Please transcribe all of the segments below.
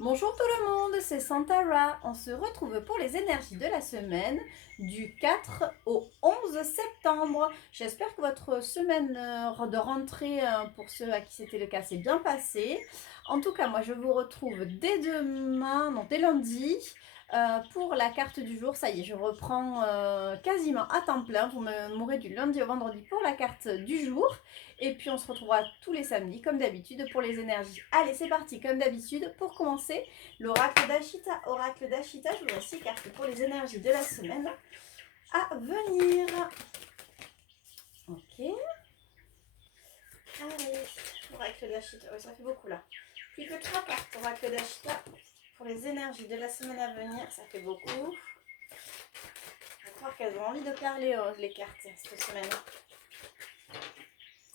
Bonjour tout le monde, c'est Santara. On se retrouve pour les énergies de la semaine du 4 au 11 septembre. J'espère que votre semaine de rentrée, pour ceux à qui c'était le cas, s'est bien passée. En tout cas, moi je vous retrouve dès demain, non dès lundi, pour la carte du jour. Ça y est, je reprends quasiment à temps plein. Vous m'aurez du lundi au vendredi pour la carte du jour. Et puis on se retrouvera tous les samedis comme d'habitude pour les énergies. Allez, c'est parti comme d'habitude pour commencer l'oracle d'Ashita. Oracle d'Ashita, je vous laisse 6 cartes pour les énergies de la semaine à venir. Ok. Allez, oracle d'Ashita. Oui, ça fait beaucoup là. Plus que 3 cartes, oracle d'Ashita pour les énergies de la semaine à venir. Ça fait beaucoup. Je crois qu'elles ont envie de parler les cartes cette semaine.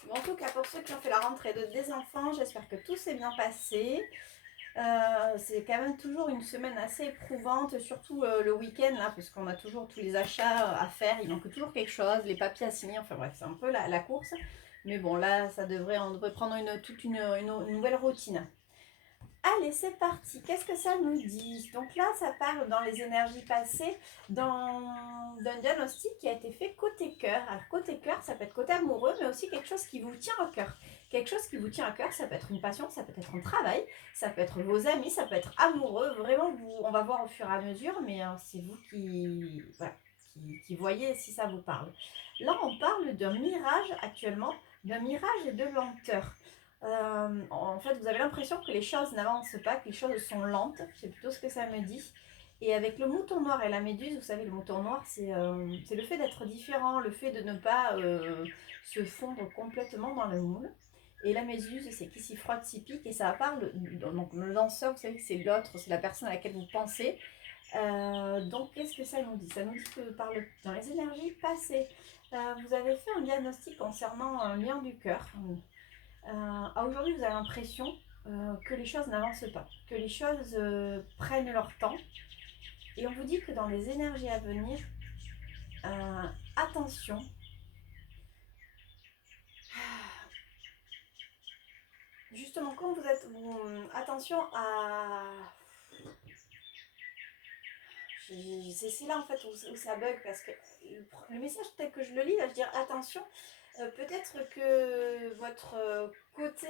Bon, en tout cas, pour ceux qui ont fait la rentrée des enfants, j'espère que tout s'est bien passé. C'est quand même toujours une semaine assez éprouvante, surtout le week-end, là, parce qu'on a toujours tous les achats à faire. Il manque toujours quelque chose, les papiers à signer, enfin bref, c'est un peu la course. Mais bon, là, on devrait prendre toute une nouvelle routine. Allez, c'est parti. Qu'est-ce que ça nous dit? Donc là, ça parle dans les énergies passées d'un diagnostic qui a été fait côté cœur. Alors côté cœur, ça peut être côté amoureux, mais aussi quelque chose qui vous tient à cœur. Quelque chose qui vous tient à cœur, ça peut être une passion, ça peut être un travail, ça peut être vos amis, ça peut être amoureux. Vraiment, on va voir au fur et à mesure, mais c'est vous voilà, qui voyez si ça vous parle. Là, on parle d'un mirage actuellement, d'un mirage et de lenteur. En fait, vous avez l'impression que les choses n'avancent pas, que les choses sont lentes. C'est plutôt ce que ça me dit. Et avec le mouton noir et la méduse, vous savez, le mouton noir, c'est le fait d'être différent, le fait de ne pas se fondre complètement dans le moule. Et la méduse, c'est qui s'y frotte, s'y pique, et ça parle. Donc, le danseur, vous savez que c'est l'autre, c'est la personne à laquelle vous pensez. Donc, qu'est-ce que ça nous dit? Ça nous dit que dans les énergies passées, vous avez fait un diagnostic concernant un lien du cœur. Aujourd'hui, vous avez l'impression que les choses n'avancent pas, que les choses prennent leur temps. Et on vous dit que dans les énergies à venir, attention, justement, quand vous êtes, attention à... C'est là en fait où ça bug, parce que le message tel que je le lis, là, je veux dire attention, peut-être que votre côté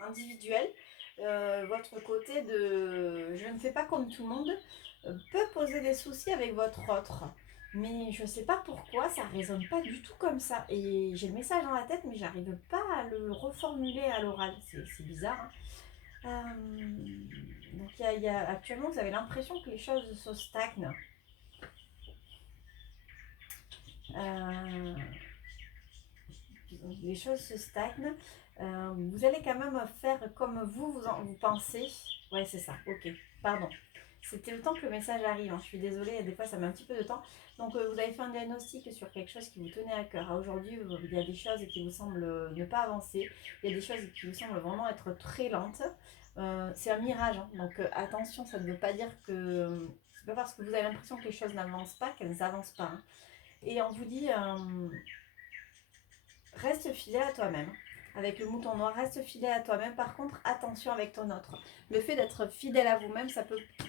individuel, votre côté de je ne fais pas comme tout le monde, peut poser des soucis avec votre autre. Mais je ne sais pas pourquoi, ça ne résonne pas du tout comme ça. Et j'ai le message dans la tête, mais j'arrive pas à le reformuler à l'oral. C'est bizarre. Hein. Donc actuellement, vous avez l'impression que les choses se stagnent. Euh, les choses se stagnent. Vous allez quand même faire comme vous pensez. Ouais, c'est ça. Ok, pardon. C'était le temps que le message arrive. Hein. Je suis désolée, des fois ça met un petit peu de temps. Donc vous avez fait un diagnostic sur quelque chose qui vous tenait à cœur. Aujourd'hui, il y a des choses qui vous semblent ne pas avancer. Il y a des choses qui vous semblent vraiment être très lentes. C'est un mirage. Hein. Donc attention, ça ne veut pas dire que... C'est pas parce que vous avez l'impression que les choses n'avancent pas qu'elles n'avancent pas. Hein. Et on vous dit... reste fidèle à toi-même. Avec le mouton noir, reste fidèle à toi-même. Par contre, attention avec ton autre. Le fait d'être fidèle à vous-même,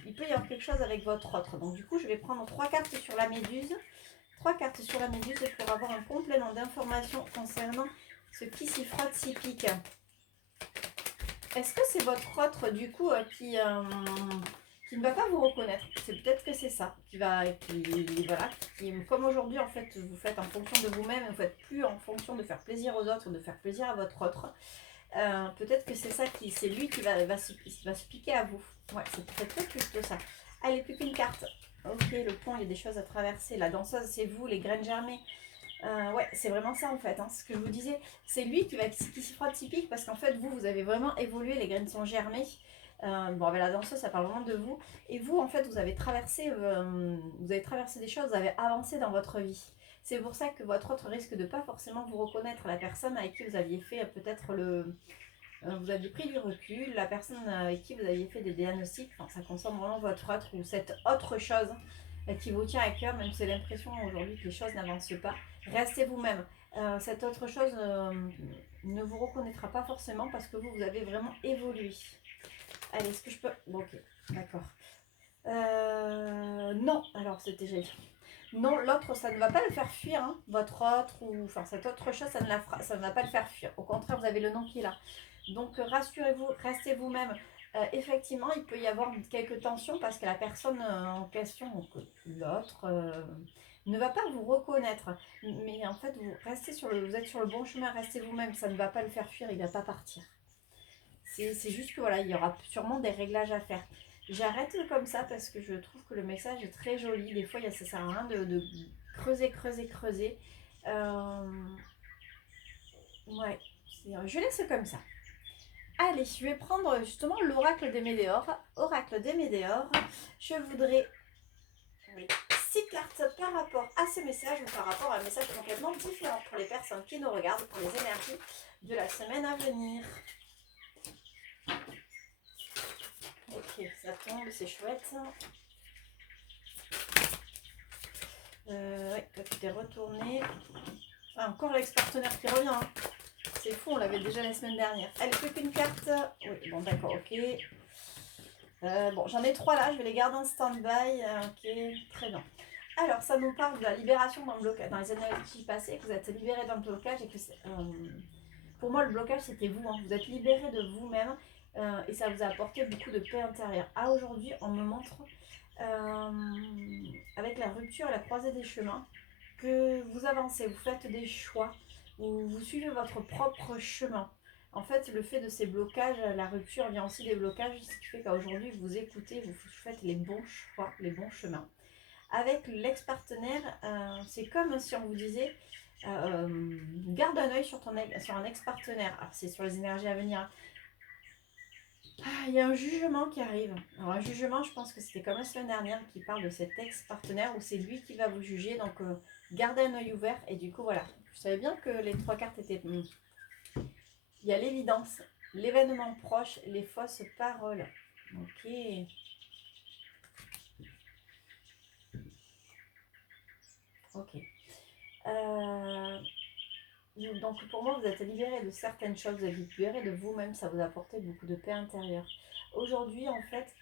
il peut y avoir quelque chose avec votre autre. Donc du coup, je vais prendre 3 cartes sur la méduse. 3 cartes sur la méduse pour avoir un complément d'informations concernant ce qui s'y frotte, s'y pique. Est-ce que c'est votre autre du coup qui ne va pas vous reconnaître? C'est peut-être que c'est ça voilà, comme aujourd'hui en fait vous faites en fonction de vous-même, vous ne faites plus en fonction de faire plaisir aux autres, de faire plaisir à votre autre. Peut-être que c'est ça c'est lui qui va se piquer à vous. Ouais, c'est peut-être plutôt ça. Allez, plus qu'une carte. Ok, le pont, il y a des choses à traverser. La danseuse, c'est vous, les graines germées. Ouais, c'est vraiment ça en fait. Hein. Ce que je vous disais, c'est lui qui s'y frotte typique parce qu'en fait, vous avez vraiment évolué, les graines sont germées. Bon, avec la danseuse, ça parle vraiment de vous. Et vous, en fait, vous avez traversé des choses, vous avez avancé dans votre vie. C'est pour ça que votre autre risque de pas forcément vous reconnaître, la personne avec qui vous aviez fait peut-être vous aviez pris du recul, la personne avec qui vous aviez fait des diagnostics, enfin, ça concerne vraiment votre autre ou cette autre chose qui vous tient à cœur, même si vous avez l'impression aujourd'hui que les choses n'avancent pas. Restez vous-même. Cette autre chose ne vous reconnaîtra pas forcément parce que vous avez vraiment évolué. Allez, est-ce que je peux... Bon, ok, d'accord. Non, alors c'était génial. Non, l'autre, ça ne va pas le faire fuir, hein. Votre autre, ou enfin cette autre chose, ça ne va pas le faire fuir. Au contraire, vous avez le nom qui est là. Donc rassurez-vous, restez vous-même. Effectivement, il peut y avoir quelques tensions parce que la personne en question, donc l'autre, ne va pas vous reconnaître. Mais en fait, vous êtes sur le bon chemin, restez vous-même. Ça ne va pas le faire fuir, il ne va pas partir. C'est juste que voilà, il y aura sûrement des réglages à faire. J'arrête comme ça parce que je trouve que le message est très joli. Des fois, ça sert à rien de creuser, creuser, creuser. Ouais, je laisse comme ça. Allez, je vais prendre justement l'oracle des Médéors. Oracle des Médéors. Je voudrais 6 cartes par rapport à ce message ou par rapport à un message complètement différent pour les personnes qui nous regardent, pour les énergies de la semaine à venir. Ok, ça tombe, c'est chouette. Ouais, tout est retourné. Ah, encore l'ex-partenaire qui revient. Hein. C'est fou, on l'avait déjà la semaine dernière. Allez, plus qu'une carte. Oui, bon, d'accord, ok. Bon, j'en ai 3 là, je vais les garder en stand-by. Ok, très bien. Alors, ça nous parle de la libération dans le blocage, dans les énergies passées, que vous êtes libéré d'un blocage et que pour moi, le blocage, c'était vous. Hein. Vous êtes libéré de vous-même et ça vous a apporté beaucoup de paix intérieure. À aujourd'hui, on me montre, avec la rupture et la croisée des chemins, que vous avancez, vous faites des choix, vous suivez votre propre chemin. En fait, le fait de ces blocages, la rupture vient aussi des blocages, ce qui fait qu'aujourd'hui, vous écoutez, vous faites les bons choix, les bons chemins. Avec l'ex-partenaire, c'est comme si on vous disait, garde un œil sur un ex-partenaire. Alors, c'est sur les énergies à venir. Il y a un jugement qui arrive. Alors, un jugement, je pense que c'était comme la semaine dernière qui parle de cet ex-partenaire où c'est lui qui va vous juger. Donc, gardez un œil ouvert. Et du coup, voilà. Je savais bien que les 3 cartes étaient... Il y a l'évidence, l'événement proche, les fausses paroles. Ok. Ok. Donc pour moi, vous êtes libéré de certaines choses, vous êtes libéré de vous-même, ça vous a apporté beaucoup de paix intérieure. Aujourd'hui, en fait,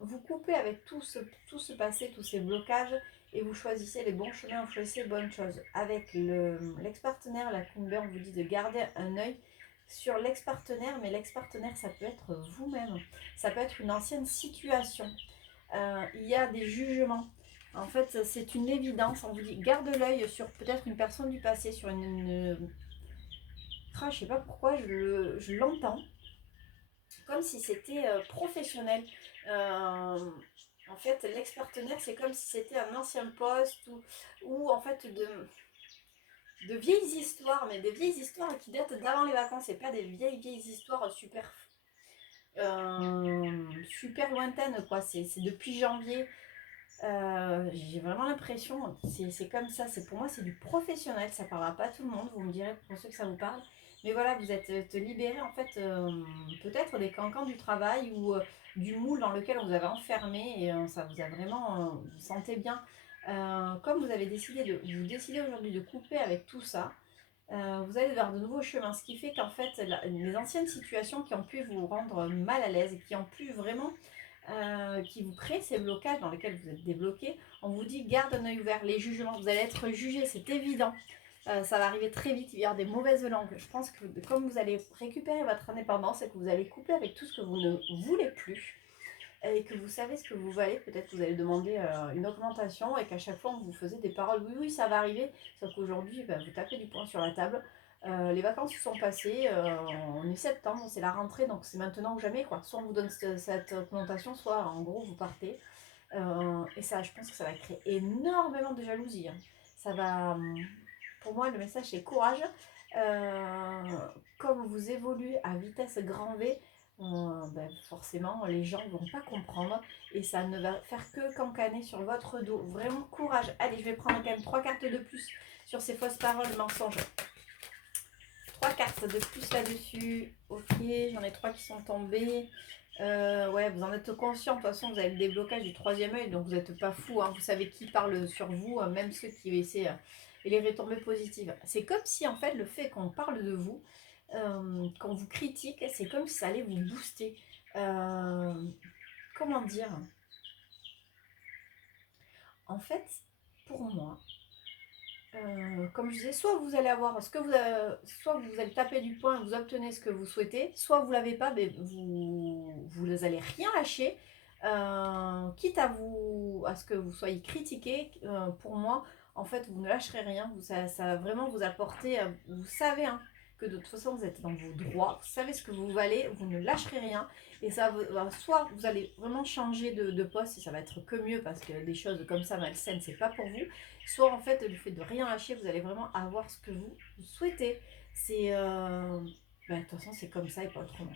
vous coupez avec tout ce passé, tous ces blocages, et vous choisissez les bons chemins, vous choisissez les bonnes choses. Avec l'ex-partenaire, la Kumber vous dit de garder un œil sur l'ex-partenaire, mais l'ex-partenaire, ça peut être vous-même, ça peut être une ancienne situation. Il y a des jugements. En fait, c'est une évidence. On vous dit, garde l'œil sur peut-être une personne du passé, sur Ah, je sais pas pourquoi, je l'entends. Comme si c'était professionnel. En fait, l'ex-partenaire, c'est comme si c'était un ancien poste ou en fait de vieilles histoires, mais des vieilles histoires qui datent d'avant les vacances et pas des vieilles histoires super lointaines, quoi. C'est depuis janvier. J'ai vraiment l'impression, c'est comme ça, pour moi c'est du professionnel, ça parlera pas à tout le monde, vous me direz pour ceux que ça vous parle, mais voilà, vous êtes libéré en fait, peut-être des cancans du travail ou du moule dans lequel on vous avait enfermé et ça vous a vraiment, vous sentez bien. Comme vous décidez aujourd'hui de couper avec tout ça, vous allez vers de nouveaux chemins, ce qui fait qu'en fait les anciennes situations qui ont pu vous rendre mal à l'aise et qui ont pu vraiment qui vous créent ces blocages dans lesquels vous êtes débloqué, on vous dit garde un œil ouvert. Les jugements, vous allez être jugé, c'est évident. Ça va arriver très vite, il va y avoir des mauvaises langues. Je pense que comme vous allez récupérer votre indépendance et que vous allez couper avec tout ce que vous ne voulez plus et que vous savez ce que vous valez, peut-être que vous allez demander une augmentation et qu'à chaque fois on vous faisait des paroles oui oui ça va arriver, sauf qu'aujourd'hui vous tapez du poing sur la table. Les vacances se sont passées, on est septembre, c'est la rentrée, donc c'est maintenant ou jamais quoi. Soit on vous donne cette augmentation, soit en gros vous partez. Et ça, je pense que ça va créer énormément de jalousie. Hein. Ça va, pour moi, le message c'est courage. Comme vous évoluez à vitesse grand V, forcément les gens ne vont pas comprendre et ça ne va faire que cancaner sur votre dos. Vraiment courage. Allez, je vais prendre quand même 3 cartes de plus sur ces fausses paroles, mensonges. 3 cartes de plus là-dessus. Ok, j'en ai 3 qui sont tombées. Ouais, vous en êtes conscient. De toute façon, vous avez le déblocage du 3e œil, donc vous n'êtes pas fou. Hein. Vous savez qui parle sur vous, même ceux qui essaient et les retombées positives. C'est comme si, en fait, le fait qu'on parle de vous, quand vous critique, c'est comme si ça allait vous booster. Comment dire? En fait, pour moi, comme je disais, soit vous allez avoir ce que soit vous allez taper du poing et vous obtenez ce que vous souhaitez, soit vous l'avez pas, mais vous allez rien lâcher, quitte à ce que vous soyez critiqué. Pour moi, en fait, vous ne lâcherez rien. Ça va vraiment vous apporter. Vous savez hein, que de toute façon vous êtes dans vos droits, vous savez ce que vous valez, vous ne lâcherez rien. Et ça, soit vous allez vraiment changer de poste et ça va être que mieux parce que des choses comme ça malsaines, c'est pas pour vous. Soit en fait, le fait de rien lâcher, vous allez vraiment avoir ce que vous souhaitez. C'est. De toute façon, c'est comme ça et pas autrement.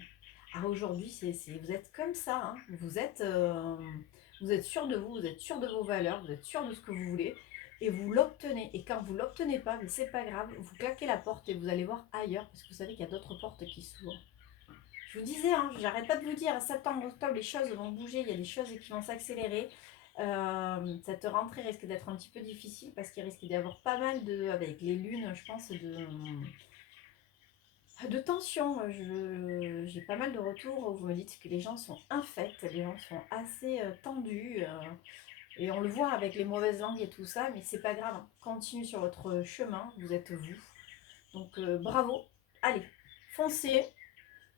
Aujourd'hui, vous êtes comme ça. Hein. Vous êtes sûr de vous, vous êtes sûr de vos valeurs, vous êtes sûr de ce que vous voulez et vous l'obtenez. Et quand vous l'obtenez pas, mais c'est pas grave, vous claquez la porte et vous allez voir ailleurs parce que vous savez qu'il y a d'autres portes qui s'ouvrent. Je vous disais, hein, j'arrête pas de vous dire, septembre, octobre, les choses vont bouger, il y a des choses qui vont s'accélérer. Cette rentrée risque d'être un petit peu difficile parce qu'il risque d'y avoir pas mal avec les lunes, je pense, de tension. J'ai pas mal de retours où vous me dites que les gens sont infects, les gens sont assez tendus. Et on le voit avec les mauvaises langues et tout ça, mais c'est pas grave. Hein. Continuez sur votre chemin, vous êtes vous. Donc bravo, allez, foncez,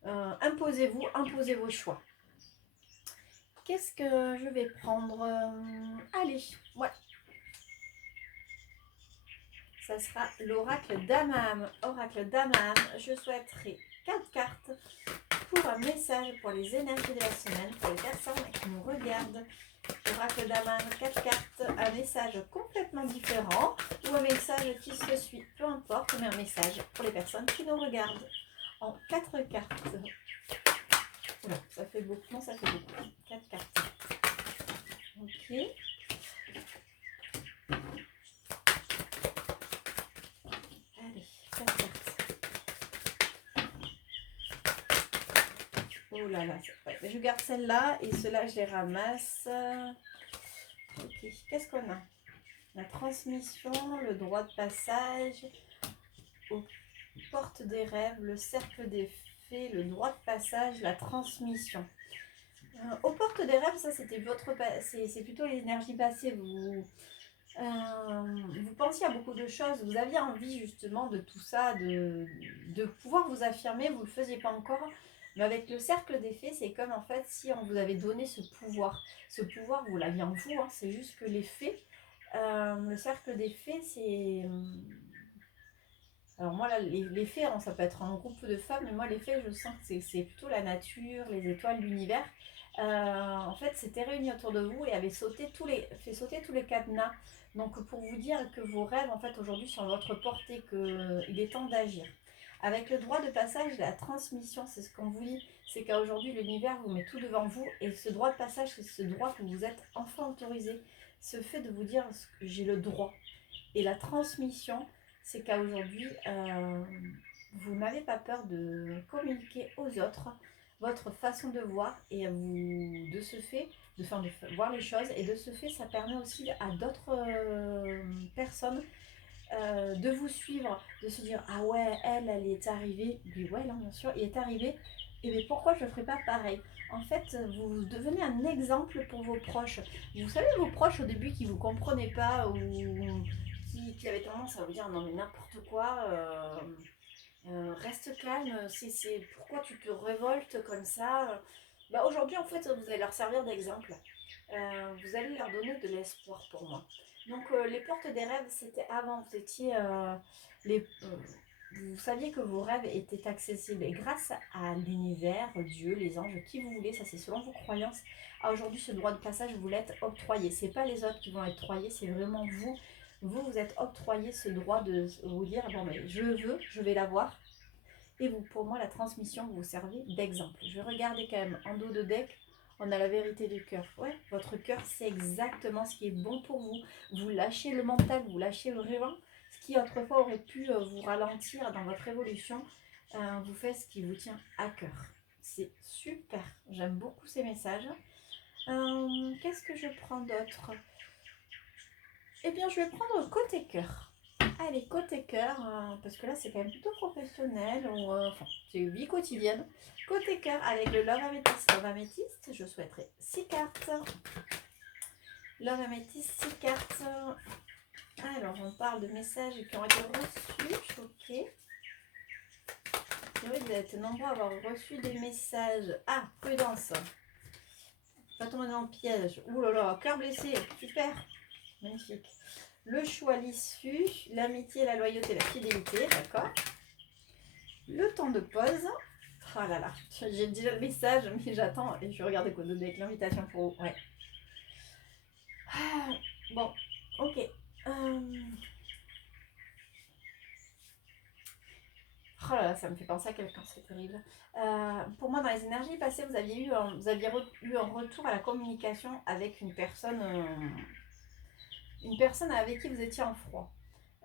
imposez-vous, imposez vos choix. Qu'est-ce que je vais prendre? Allez, ouais. Ça sera l'oracle d'Amam. Oracle d'Amam, je souhaiterais 4 cartes pour un message pour les énergies de la semaine, pour les personnes qui nous regardent. Oracle d'Amam, 4 cartes, un message complètement différent ou un message qui se suit, peu importe, mais un message pour les personnes qui nous regardent en 4 cartes. Voilà, ça fait beaucoup, non ça fait beaucoup, 4 cartes. Ok. Allez, 4 cartes. Oh là là, ouais, je garde celle-là et ceux-là je les ramasse. Ok, qu'est-ce qu'on a? La transmission, le droit de passage, aux portes des rêves, le cercle des fées, le droit de passage, la transmission. Aux portes des rêves, ça c'était c'est plutôt l'énergie passée. Vous pensiez à beaucoup de choses, vous aviez envie justement de tout ça, de pouvoir vous affirmer, vous ne le faisiez pas encore. Mais avec le cercle des fées, c'est comme en fait si on vous avait donné ce pouvoir. Ce pouvoir, vous l'aviez en vous, hein, c'est juste que les fées, le cercle des fées, c'est... Alors moi, là, les fées, hein, ça peut être un groupe de femmes, mais moi, les fées, je sens que c'est plutôt la nature, les étoiles, l'univers. En fait, c'était réunis autour de vous et avait fait sauter tous les cadenas. Donc, pour vous dire que vos rêves, en fait, aujourd'hui, sont à votre portée, qu'il est temps d'agir. Avec le droit de passage, la transmission, c'est ce qu'on vous dit, c'est qu'aujourd'hui, l'univers vous met tout devant vous et ce droit de passage, c'est ce droit que vous êtes enfin autorisé. Ce fait de vous dire, j'ai le droit. Et la transmission, c'est qu'à aujourd'hui, vous n'avez pas peur de communiquer aux autres votre façon de voir et de ce fait, de voir les choses. Et de ce fait, ça permet aussi à d'autres personnes de vous suivre, de se dire ah ouais, elle est arrivée, lui ouais, là, bien sûr, il est arrivé, et mais pourquoi je ne ferais pas pareil? En fait, vous devenez un exemple pour vos proches. Vous savez, vos proches au début qui ne vous comprenaient pas ou qui avaient tendance à vous dire non mais n'importe quoi, reste calme, pourquoi tu te révoltes comme ça? Bah, aujourd'hui, en fait, vous allez leur servir d'exemple. Vous allez leur donner de l'espoir pour moi. Donc, les portes des rêves, c'était avant. Vous saviez que vos rêves étaient accessibles. Et grâce à l'univers, Dieu, les anges, qui vous voulez, ça c'est selon vos croyances. Aujourd'hui, ce droit de passage, vous l'êtes octroyé. C'est pas les autres qui vont être octroyés, c'est vraiment vous. Vous êtes octroyé ce droit de vous dire bon, mais je veux, je vais l'avoir. Et vous, pour moi, la transmission, vous servez d'exemple. Je vais regarder quand même en dos de deck. On a la vérité du cœur. Ouais, votre cœur, c'est exactement ce qui est bon pour vous. Vous lâchez le mental, vous lâchez le rêvant. Ce qui autrefois aurait pu vous ralentir dans votre évolution, vous faites ce qui vous tient à cœur. C'est super. J'aime beaucoup ces messages. Qu'est-ce que je prends d'autre? Eh bien, je vais prendre côté cœur. Allez, côté cœur, parce que là c'est quand même plutôt professionnel, ou enfin c'est vie quotidienne. Côté cœur, avec le Love Améthyste. Love Améthyste, je souhaiterais 6 cartes. Love Améthyste, 6 cartes. Alors, on parle de messages qui ont été reçus. Ok. C'est vrai que vous êtes nombreux à avoir reçu des messages. Ah, prudence. Pas tomber dans le piège. Ouh là là, cœur blessé. Super. Magnifique. Le choix, l'issue, l'amitié, la loyauté, la fidélité. D'accord. Le temps de pause. Oh là là, j'ai déjà le message, mais j'attends et je vais regarder quoi donner avec l'invitation pour vous. Ouais. Ah, bon, ok. Oh là là, ça me fait penser à quelqu'un, c'est terrible. Pour moi, dans les énergies passées, vous aviez eu un retour à la communication avec une personne avec qui vous étiez en froid.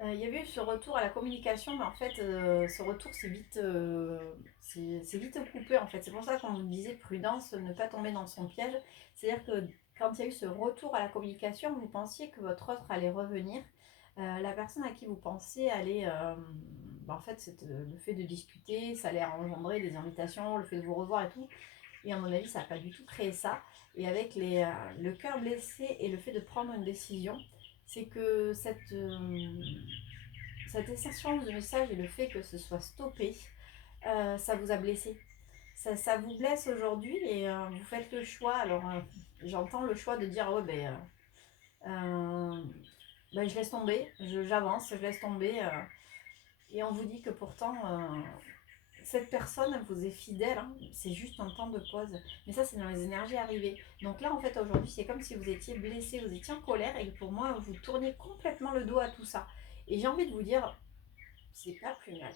Il y avait eu ce retour à la communication, mais en fait, ce retour, c'est vite coupé, en fait. C'est pour ça qu'on vous disait prudence, ne pas tomber dans son piège. C'est-à-dire que quand il y a eu ce retour à la communication, vous pensiez que votre autre allait revenir. La personne à qui vous pensez allait... en fait, le fait de discuter, ça allait engendrer des invitations, le fait de vous revoir et tout. Et à mon avis, ça n'a pas du tout créé ça. Et avec le cœur blessé et le fait de prendre une décision, c'est que cette essence de message et le fait que ce soit stoppé, ça vous a blessé. Ça vous blesse aujourd'hui et vous faites le choix. Alors, j'entends le choix de dire, ouais, je laisse tomber, j'avance, je laisse tomber. Et on vous dit que pourtant, cette personne vous est fidèle, hein, c'est juste un temps de pause. Mais ça, c'est dans les énergies arrivées. Donc là, en fait, aujourd'hui, c'est comme si vous étiez blessé, vous étiez en colère et que pour moi, vous tourniez complètement le dos à tout ça. Et j'ai envie de vous dire, c'est pas plus mal.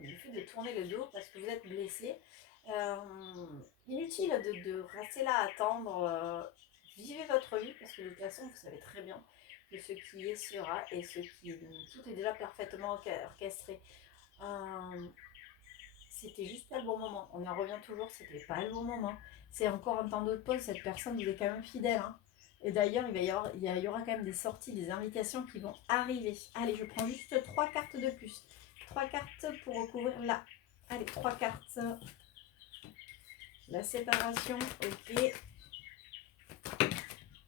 Le fait de tourner le dos parce que vous êtes blessé. Euh, Inutile de rester là à attendre. Vivez votre vie parce que de toute façon, vous savez très bien que ce qui est sera et tout est déjà parfaitement orchestré. Euh, C'était juste pas le bon moment. On en revient toujours, c'était pas le bon moment. C'est encore un temps de pause, cette personne vous est quand même fidèle. Hein. Et d'ailleurs, il y aura quand même des sorties, des invitations qui vont arriver. Allez, je prends juste 3 cartes de plus. 3 cartes pour recouvrir là. Allez, 3 cartes. La séparation, ok.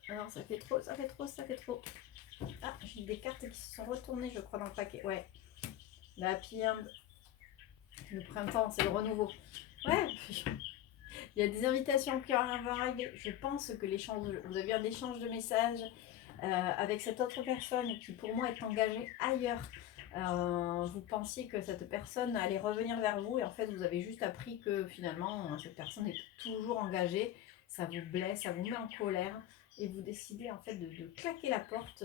Alors, ça fait trop, ça fait trop, ça fait trop. Ah, j'ai des cartes qui se sont retournées, je crois, dans le paquet. Ouais. La happy end. Le printemps, c'est le renouveau. Ouais, il y a des invitations qui vont arriver. Je pense que vous avez un échange de messages avec cette autre personne qui pour moi est engagée ailleurs. Vous pensiez que cette personne allait revenir vers vous et en fait vous avez juste appris que finalement cette personne est toujours engagée. Ça vous blesse, ça vous met en colère et vous décidez en fait de claquer la porte.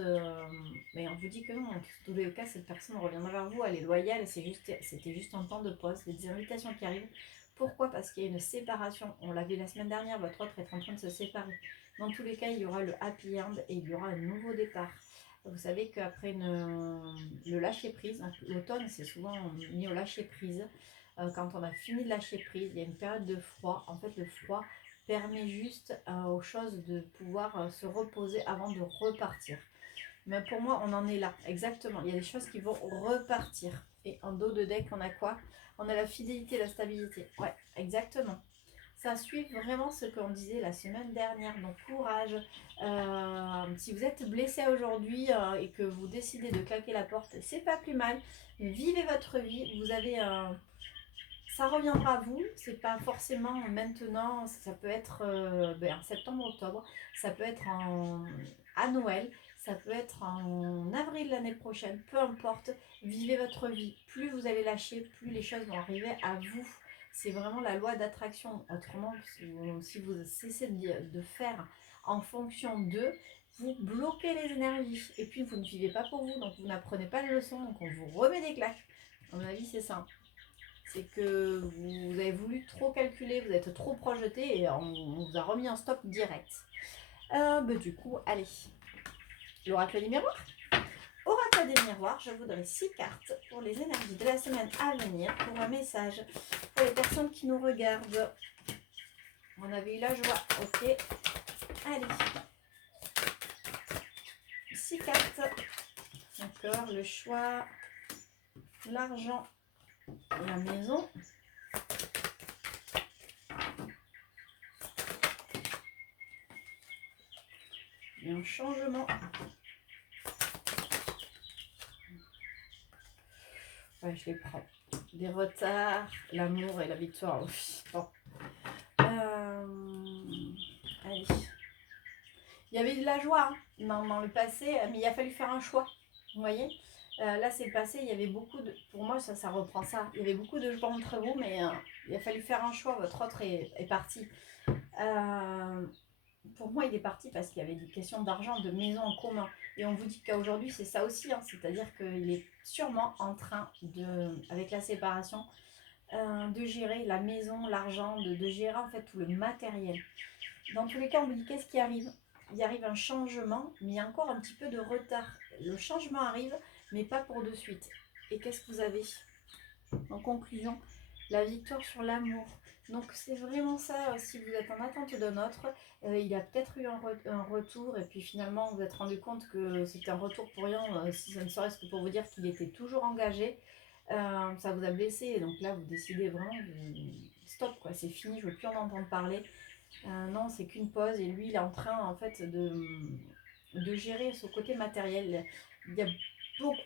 Mais on vous dit que non, en tous les cas cette personne reviendra vers vous, elle est loyale, c'était juste un temps de pause. Il y a des invitations qui arrivent. Pourquoi? Parce qu'il y a une séparation. On l'a vu la semaine dernière, votre autre est en train de se séparer. Dans tous les cas, il y aura le happy end et il y aura un nouveau départ. Vous savez qu'après le lâcher prise, donc l'automne c'est souvent mis au lâcher prise. Quand on a fini de lâcher prise, il y a une période de froid. En fait, le froid permet juste aux choses de pouvoir se reposer avant de repartir. Mais pour moi, on en est là, exactement. Il y a des choses qui vont repartir. Et en dos de deck, on a quoi? On a la fidélité, la stabilité. Ouais, exactement. Ça suit vraiment ce qu'on disait la semaine dernière. Donc courage. Si vous êtes blessé aujourd'hui et que vous décidez de claquer la porte, c'est pas plus mal. Vivez votre vie. Vous avez ça reviendra à vous. C'est pas forcément maintenant. Ça peut être en septembre, octobre. Ça peut être à Noël. Ça peut être en avril l'année prochaine. Peu importe. Vivez votre vie. Plus vous allez lâcher, plus les choses vont arriver à vous. C'est vraiment la loi d'attraction. Autrement, si vous cessez de faire en fonction d'eux, vous bloquez les énergies. Et puis, vous ne vivez pas pour vous. Donc, vous n'apprenez pas les leçons. Donc, on vous remet des claques. À mon avis, c'est ça. C'est que vous avez voulu trop calculer, vous êtes trop projeté et on vous a remis en stop direct. Du coup, allez. L'oracle des miroirs. Oracle des miroirs, je voudrais 6 cartes pour les énergies de la semaine à venir, pour un message pour les personnes qui nous regardent. On avait eu la joie, ok. Allez. 6 cartes. Encore le choix, l'argent, la maison. Et un changement. Ouais, je les prends. Des retards, l'amour et la victoire. Bon. Allez. Il y avait de la joie dans le passé, mais il a fallu faire un choix. Vous voyez, là c'est le passé, il y avait beaucoup de... Pour moi, ça reprend ça. Il y avait beaucoup de joie entre vous, mais il a fallu faire un choix. Votre autre est parti. Pour moi, il est parti parce qu'il y avait des questions d'argent, de maison en commun. Et on vous dit qu'aujourd'hui, c'est ça aussi. C'est-à-dire qu'il est sûrement en train, avec la séparation, de gérer la maison, l'argent, de gérer en fait tout le matériel. Dans tous les cas, on vous dit qu'est-ce qui arrive. Il arrive un changement, mais il y a encore un petit peu de retard. Le changement arrive, mais pas pour de suite. Et qu'est-ce que vous avez? En conclusion, la victoire sur l'amour. Donc c'est vraiment ça, si vous êtes en attente d'un autre, il a peut-être eu un retour et puis finalement vous vous êtes rendu compte que c'était un retour pour rien, si ça ne serait-ce que pour vous dire qu'il était toujours engagé. Ça vous a blessé, donc là vous décidez vraiment stop quoi, c'est fini, je ne veux plus en entendre parler. Non, c'est qu'une pause et lui il est en train en fait de gérer ce côté matériel. Il y a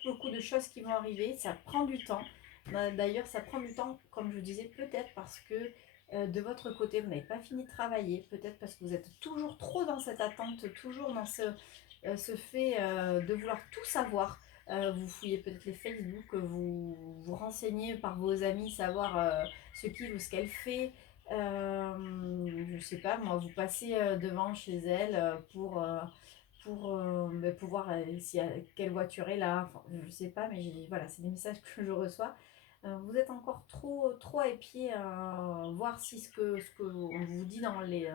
beaucoup de choses qui vont arriver, ça prend du temps. D'ailleurs, ça prend du temps, comme je disais, peut-être parce que de votre côté, vous n'avez pas fini de travailler, peut-être parce que vous êtes toujours trop dans cette attente, toujours dans ce fait de vouloir tout savoir. Vous fouillez peut-être les Facebook, vous vous renseignez par vos amis, savoir ce qu'il ou ce qu'elle fait. Je sais pas, moi, vous passez devant chez elle pour voir quelle voiture est là. Enfin, je sais pas, mais voilà, c'est des messages que je reçois. Vous êtes encore trop à épier à voir si ce que on vous dit dans les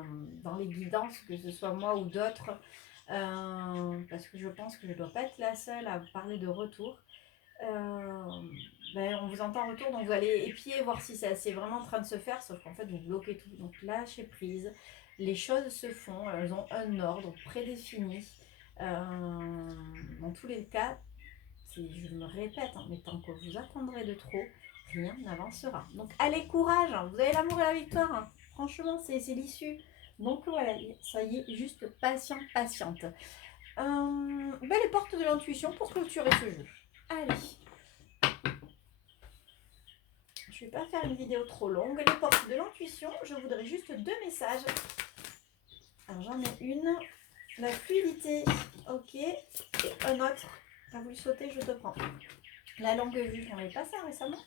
guidances, que ce soit moi ou d'autres, parce que je pense que je ne dois pas être la seule à vous parler de retour. On vous entend en retour, donc vous allez épier, voir si c'est vraiment en train de se faire, sauf qu'en fait vous bloquez tout. Donc lâchez prise, les choses se font, elles ont un ordre prédéfini. Dans tous les cas, je me répète, mais tant que vous attendrez de trop, rien n'avancera. Donc allez, courage, vous avez l'amour et la victoire. Franchement, c'est l'issue. Donc voilà, ça y est, juste patiente. Les portes de l'intuition pour clôturer ce jeu. Allez. Je ne vais pas faire une vidéo trop longue. Les portes de l'intuition, je voudrais juste 2 messages. Alors j'en ai une. La fluidité, ok. Et un autre. T'as voulu sauter, je te prends. La longue vue, j'en ai pas ça récemment.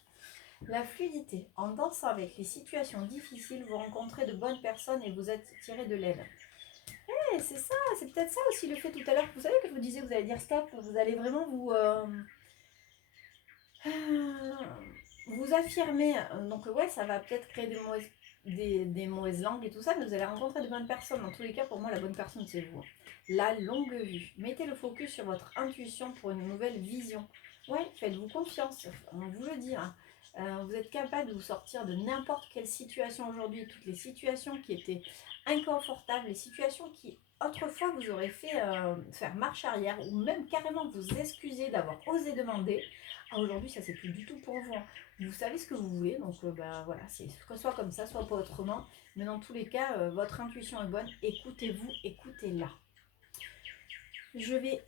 La fluidité. En dansant avec les situations difficiles, vous rencontrez de bonnes personnes et vous attirez de l'aide. C'est ça, c'est peut-être ça aussi le fait tout à l'heure. Vous savez que je vous disais, vous allez dire stop, vous allez vraiment vous affirmer. Donc ouais, ça va peut-être créer des mauvaises langues et tout ça, mais vous allez rencontrer de bonnes personnes. Dans tous les cas, pour moi, la bonne personne, c'est vous. La longue vue. Mettez le focus sur votre intuition pour une nouvelle vision. Ouais, faites-vous confiance, on vous le dit. Vous êtes capable de vous sortir de n'importe quelle situation aujourd'hui. Toutes les situations qui étaient inconfortables, les situations qui autrefois vous auraient fait faire marche arrière ou même carrément vous excuser d'avoir osé demander. Aujourd'hui, ça c'est plus du tout pour vous. Vous savez ce que vous voulez, donc voilà, c'est soit comme ça, soit pas autrement. Mais dans tous les cas, votre intuition est bonne. Écoutez-vous, écoutez-la. Je vais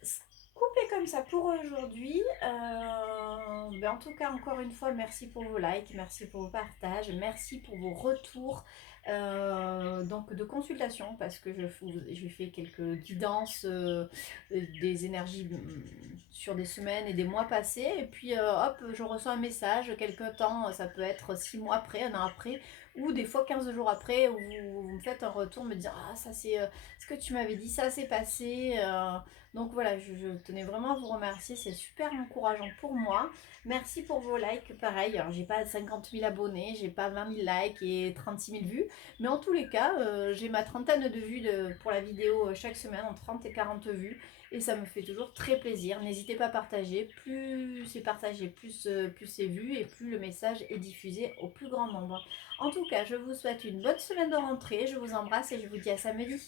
couper comme ça pour aujourd'hui. En tout cas, encore une fois, merci pour vos likes, merci pour vos partages, merci pour vos retours donc de consultation, parce que je fais quelques guidances des énergies sur des semaines et des mois passés, et puis hop, je reçois un message quelque temps, ça peut être 6 mois après, un an après, ou des fois 15 jours après, où vous me faites un retour, me dire ah ça c'est ce que tu m'avais dit, ça s'est passé. Donc voilà, je tenais vraiment à vous remercier, c'est super encourageant pour moi. Merci pour vos likes, pareil, alors j'ai pas 50 000 abonnés, j'ai pas 20 000 likes et 36 000 vues, mais en tous les cas, j'ai ma trentaine de vues pour la vidéo chaque semaine, entre 30 et 40 vues, et ça me fait toujours très plaisir. N'hésitez pas à partager, plus c'est partagé, plus c'est vu, et plus le message est diffusé au plus grand nombre. En tout cas, je vous souhaite une bonne semaine de rentrée, je vous embrasse et je vous dis à samedi.